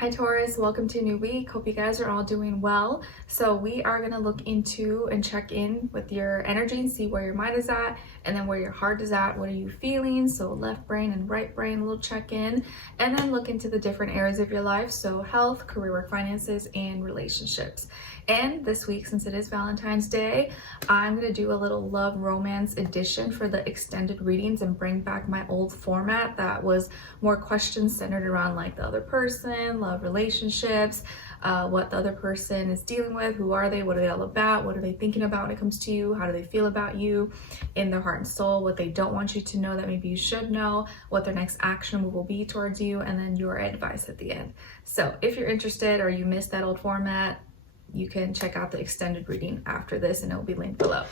Hi Taurus, welcome to a new week. Hope you guys are all doing well. So we are going to look into and check in with your energy and see where your mind is at and then where your heart is at. What are you feeling? So left brain and right brain, a little check in, and then look into the different areas of your life. So health, career, work, finances, and relationships. And this week, since it is Valentine's Day, I'm going to do a little love romance edition for the extended readings and bring back my old format that was more questions centered around like the other person, love, relationships, what the other person is dealing with, who are they, what are they all about, what are they thinking about when it comes to you, how do they feel about you in their heart and soul, what they don't want you to know that maybe you should know, what their next action will be towards you, and then your advice at the end. So if you're interested or you missed that old format, you can check out the extended reading after this and it will be linked below.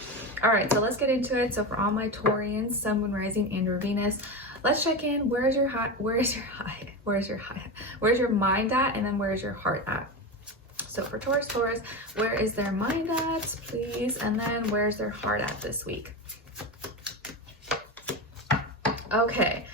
All right, so let's get into it. So for all my Taurians, Sun, Moon, Rising, and your Venus, let's check in. Where's your mind at, and then where's your heart at? So for Taurus, where is their mind at, please? And then where's their heart at this week? Okay,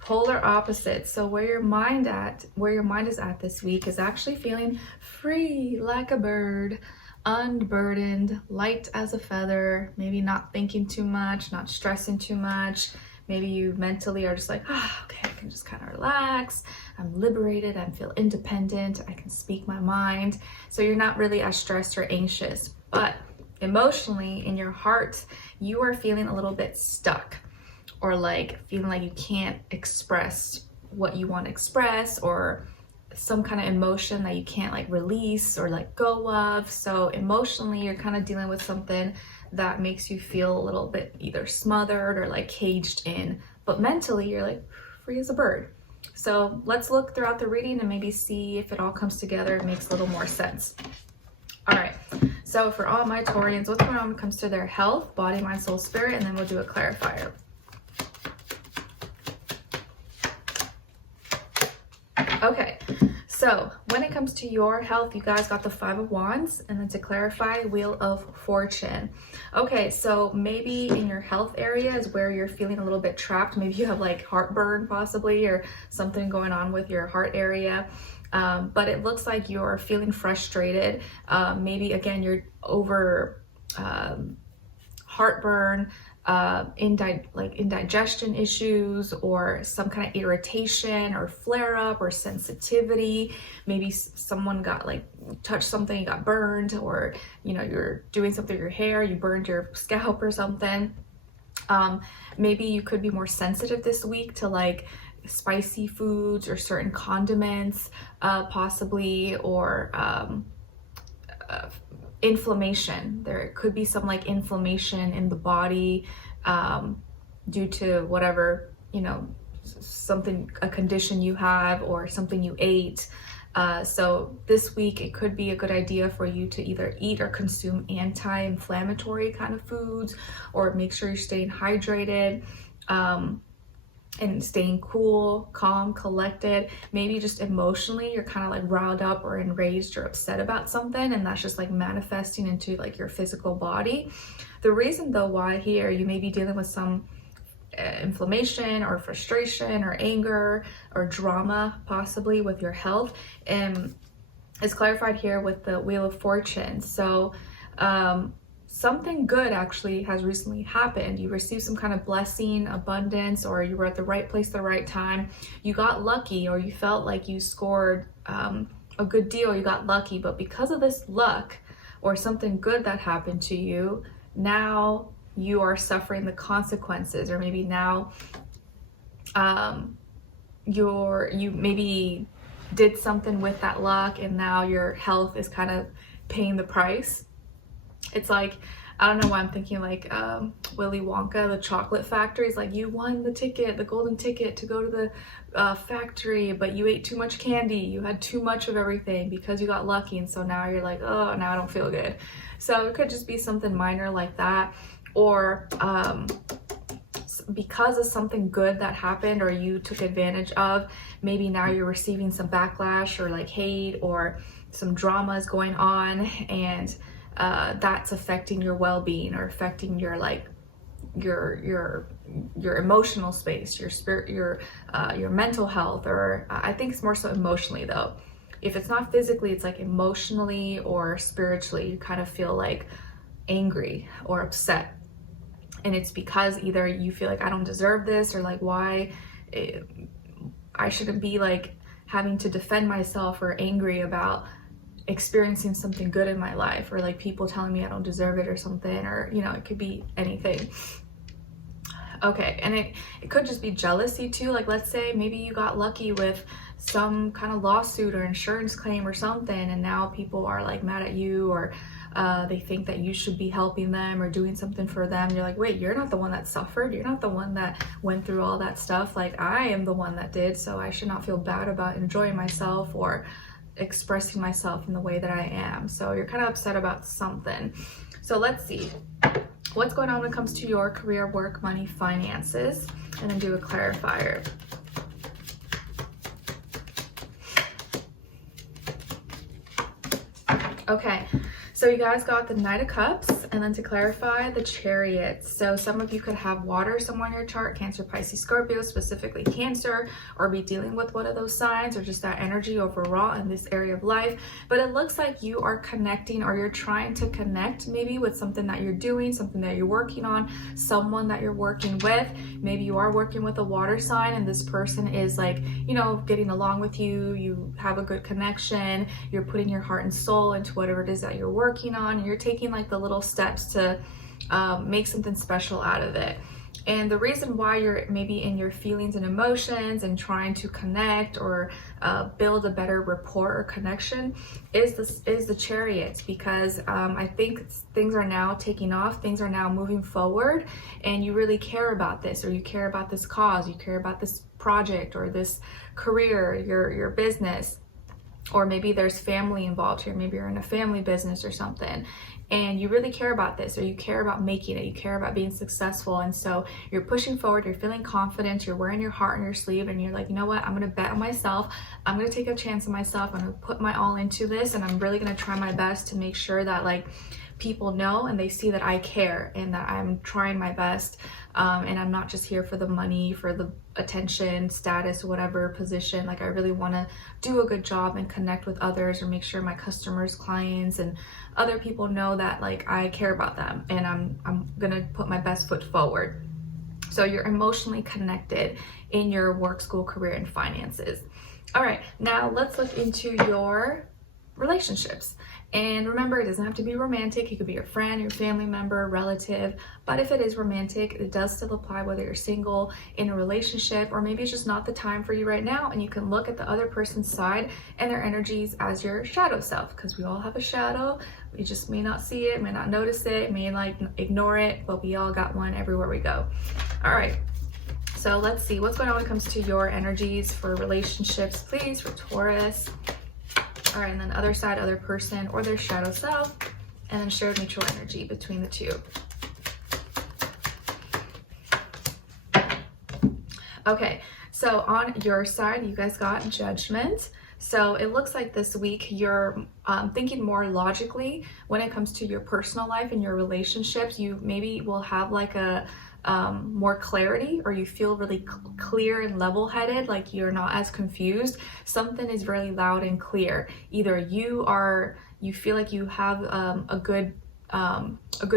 polar opposites. So where your mind is at this week is actually feeling free like a bird, unburdened, light as a feather, maybe not thinking too much, not stressing too much. Maybe you mentally are just like, okay, I can just kind of relax. I'm liberated. I feel independent. I can speak my mind. So you're not really as stressed or anxious, but emotionally in your heart, you are feeling a little bit stuck, or like feeling like you can't express what you want to express, or some kind of emotion that you can't like release or let go of. So emotionally, you're kind of dealing with something that makes you feel a little bit either smothered or like caged in, but mentally you're like free as a bird. So let's look throughout the reading and maybe see if it all comes together and makes a little more sense. All right, so for all my Taurians, what's going on when it comes to their health, body, mind, soul, spirit, and then we'll do a clarifier. Okay, so when it comes to your health, you guys got the 5 of Wands, and then to clarify, Wheel of Fortune. Okay, so maybe in your health area is where you're feeling a little bit trapped. Maybe you have like heartburn possibly, or something going on with your heart area. But it looks like you're feeling frustrated. Maybe again, you're over heartburn, indigestion issues, or some kind of irritation or flare up or sensitivity. Maybe someone got like touched something, you got burned, or you're doing something with your hair, you burned your scalp or something. Maybe you could be more sensitive this week to like spicy foods or certain condiments, possibly, or inflammation. There could be some like inflammation in the body due to whatever, a condition you have or something you ate. So this week it could be a good idea for you to either eat or consume anti-inflammatory kind of foods, or make sure you're staying hydrated, and staying cool, calm, collected. Maybe just emotionally you're kind of like riled up or enraged or upset about something, and that's just like manifesting into like your physical body. The reason though why here you may be dealing with some inflammation or frustration or anger or drama possibly with your health, and is clarified here with the Wheel of Fortune. So something good actually has recently happened. You received some kind of blessing, abundance, or you were at the right place at the right time. You got lucky, or you felt like you scored a good deal, you got lucky. But because of this luck or something good that happened to you, now you are suffering the consequences. Or maybe now you maybe did something with that luck, and now your health is kind of paying the price. It's like, I don't know why I'm thinking like Willy Wonka, the chocolate factory. It's like you won the ticket, the golden ticket to go to the factory, but you ate too much candy. You had too much of everything because you got lucky. And so now you're like, oh, now I don't feel good. So it could just be something minor like that. Or because of something good that happened or you took advantage of, maybe now you're receiving some backlash or like hate, or some drama is going on, and that's affecting your well-being, or affecting your like your emotional space, your spirit, your mental health, or I think it's more so emotionally though. if it's not physically, it's like emotionally or spiritually, you kind of feel like angry or upset. And it's because either you feel like I don't deserve this, or like why I shouldn't be like having to defend myself, or angry about experiencing something good in my life, or like people telling me I don't deserve it or something, or you know, it could be anything. Okay, and it could just be jealousy too. Like let's say maybe you got lucky with some kind of lawsuit or insurance claim or something, and now people are like mad at you, or they think that you should be helping them or doing something for them. You're like, wait, you're not the one that suffered. You're not the one that went through all that stuff. Like I am the one that did, so I should not feel bad about enjoying myself or expressing myself in the way that I am. So you're kind of upset about something. So let's see what's going on when it comes to your career, work, money, finances, and then do a clarifier. Okay, so you guys got the Knight of Cups, and then to clarify, the Chariot. So some of you could have water somewhere in your chart, Cancer, Pisces, Scorpio, specifically Cancer, or be dealing with one of those signs, or just that energy overall in this area of life. But it looks like you are connecting, or you're trying to connect maybe with something that you're doing, something that you're working on, someone that you're working with. Maybe you are working with a water sign, and this person is like, you know, getting along with you. You have a good connection. You're putting your heart and soul into whatever it is that you're working on, and you're taking like the little steps to make something special out of it. And the reason why you're maybe in your feelings and emotions and trying to connect or build a better rapport or connection is the Chariot, because I think things are now taking off, things are now moving forward, and you really care about this, or you care about this cause, you care about this project or this career, your business. Or maybe there's family involved here. Maybe you're in a family business or something, and you really care about this, or you care about making it, you care about being successful. And so you're pushing forward, you're feeling confident, you're wearing your heart on your sleeve, and you're like, you know what, I'm gonna bet on myself, I'm gonna take a chance on myself, I'm gonna put my all into this, and I'm really gonna try my best to make sure that like people know and they see that I care and that I'm trying my best, and I'm not just here for the money, for the attention, status, whatever position. Like I really want to do a good job and connect with others, or make sure my customers, clients, and other people know that like I care about them, and I'm gonna put my best foot forward. So you're emotionally connected in your work, school, career, and finances. All right, now let's look into your relationships. And remember, it doesn't have to be romantic. It could be your friend, your family member, relative. But if it is romantic, it does still apply whether you're single, in a relationship, or maybe it's just not the time for you right now. And you can look at the other person's side and their energies as your shadow self, because we all have a shadow. We just may not see it, may not notice it, may like ignore it, but we all got one everywhere we go. All right. So let's see what's going on when it comes to your energies for relationships, please, for Taurus. All right, and then other side, other person, or their shadow self, and then shared mutual energy between the two. Okay, so on your side, you guys got Judgment. So it looks like this week you're thinking more logically when it comes to your personal life and your relationships. You maybe will have like a more clarity, or you feel really clear and level-headed, like you're not as confused. Something is really loud and clear. Either you feel like you have a good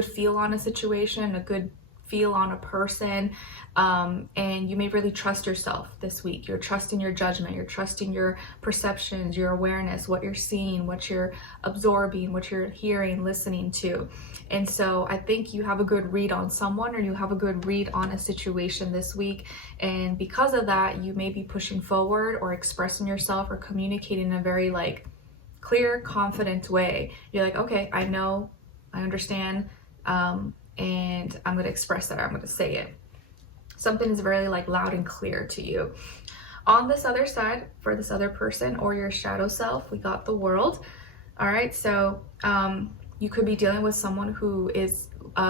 feel on a situation, a good feel on a person, and you may really trust yourself this week. You're trusting your judgment, you're trusting your perceptions, your awareness, what you're seeing, what you're absorbing, what you're hearing, listening to. And so I think you have a good read on someone, or you have a good read on a situation this week. And because of that, you may be pushing forward or expressing yourself or communicating in a very like clear, confident way. You're like, okay, I know, I understand, and I'm going to express that, I'm going to say it. Something is very like loud and clear to you. On this other side, for this other person or your shadow self, we got the World. All right, so you could be dealing with someone who is,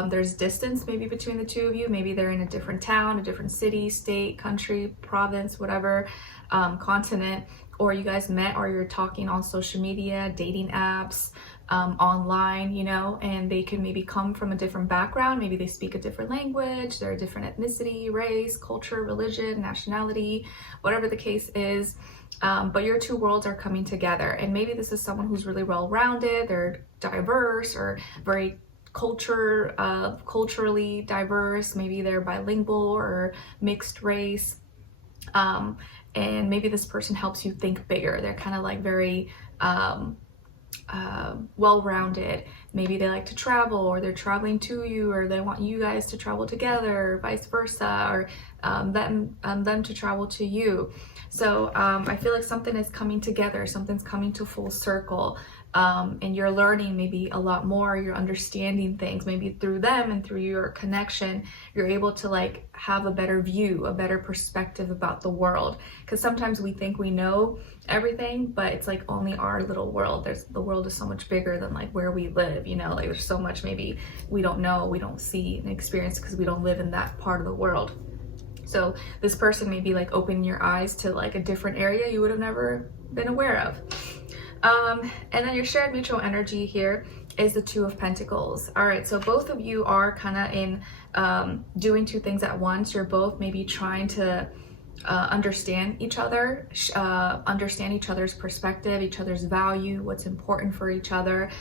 there's distance maybe between the two of you. Maybe they're in a different town, a different city, state, country, province, whatever, continent, or you guys met, or you're talking on social media, dating apps, online, you know, and they could maybe come from a different background. Maybe they speak a different language, they're a different ethnicity, race, culture, religion, nationality, whatever the case is. But your two worlds are coming together, and maybe this is someone who's really well-rounded, they're diverse or very culturally diverse. Maybe they're bilingual or mixed race. And maybe this person helps you think bigger. They're kind of like very well-rounded. Maybe they like to travel, or they're traveling to you, or they want you guys to travel together, or vice versa, or them to travel to you. So I feel like something is coming together, something's coming to full circle, and you're learning maybe a lot more, you're understanding things, maybe through them and through your connection, you're able to like have a better view, a better perspective about the world. Because sometimes we think we know everything, but it's like only our little world. The world is so much bigger than like where we live, you know, like there's so much maybe we don't know, we don't see and experience because we don't live in that part of the world. So this person may be like opening your eyes to like a different area you would have never been aware of. And then your shared mutual energy here is the Two of Pentacles. All right, so both of you are kind of in doing two things at once. You're both maybe trying to understand each other, understand each other's perspective, each other's value, what's important for each other,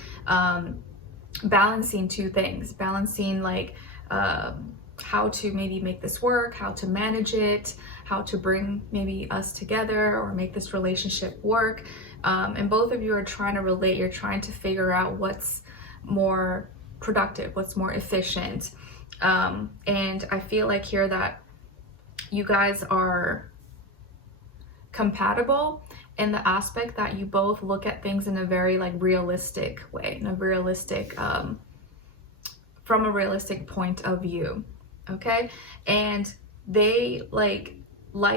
balancing two things, balancing like how to maybe make this work, how to manage it, how to bring maybe us together or make this relationship work. And both of you are trying to relate, you're trying to figure out what's more productive, what's more efficient. And I feel like here that you guys are compatible in the aspect that you both look at things in a very like realistic way, in a realistic, from a realistic point of view. Okay. And they like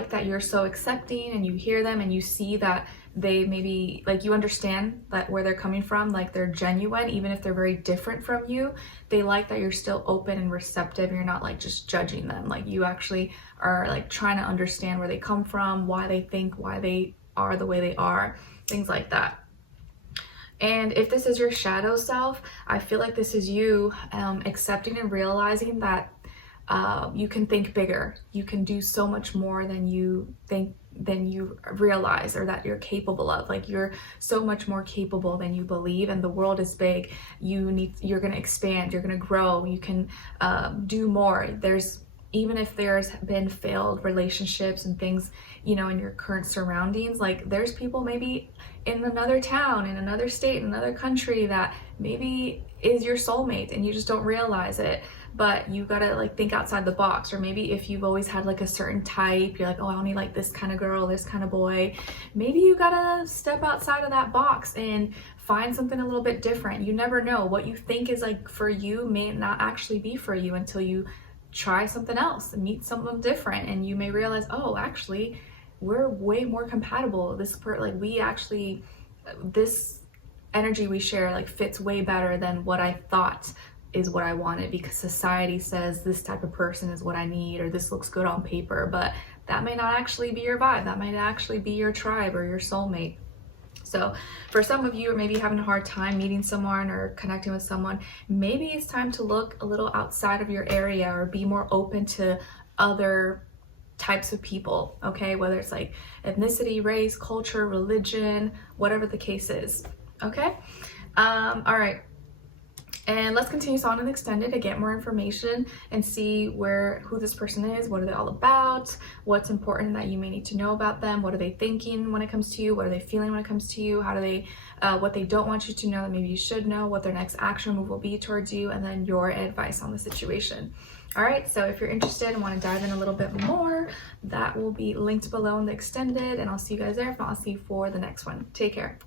that you're so accepting, and you hear them and you see that they maybe like, you understand that where they're coming from, like they're genuine, even if they're very different from you. They like that you're still open and receptive. You're not like just judging them. Like you actually are like trying to understand where they come from, why they think, why they are the way they are, things like that. And if this is your shadow self, I feel like this is you accepting and realizing that you can think bigger. You can do so much more than you think, than you realize, or that you're capable of. Like you're so much more capable than you believe, and the world is big. You're going to expand, you're going to grow, you can do more. Even if there's been failed relationships and things, you know, in your current surroundings, like there's people maybe in another town, in another state, in another country that maybe is your soulmate and you just don't realize it. But you gotta like think outside the box. Or maybe if you've always had like a certain type, you're like, oh, I only like this kind of girl, this kind of boy. Maybe you gotta step outside of that box and find something a little bit different. You never know. What you think is like for you may not actually be for you until you try something else and meet someone different, and you may realize, oh, actually we're way more compatible. This energy we share like fits way better than what I thought is what I wanted, because society says this type of person is what I need, or this looks good on paper, but that may not actually be your vibe. That might actually be your tribe or your soulmate. So for some of you, or maybe having a hard time meeting someone or connecting with someone, maybe it's time to look a little outside of your area, or be more open to other types of people, okay? Whether it's like ethnicity, race, culture, religion, whatever the case is, okay? All right. And let's continue on and extended to get more information and see who this person is, what are they all about, what's important that you may need to know about them, what are they thinking when it comes to you, what are they feeling when it comes to you, how do they, what they don't want you to know that maybe you should know, what their next action move will be towards you, and then your advice on the situation. All right, so if you're interested and want to dive in a little bit more, that will be linked below in the extended, and I'll see you guys there. If not, I'll see you for the next one. Take care.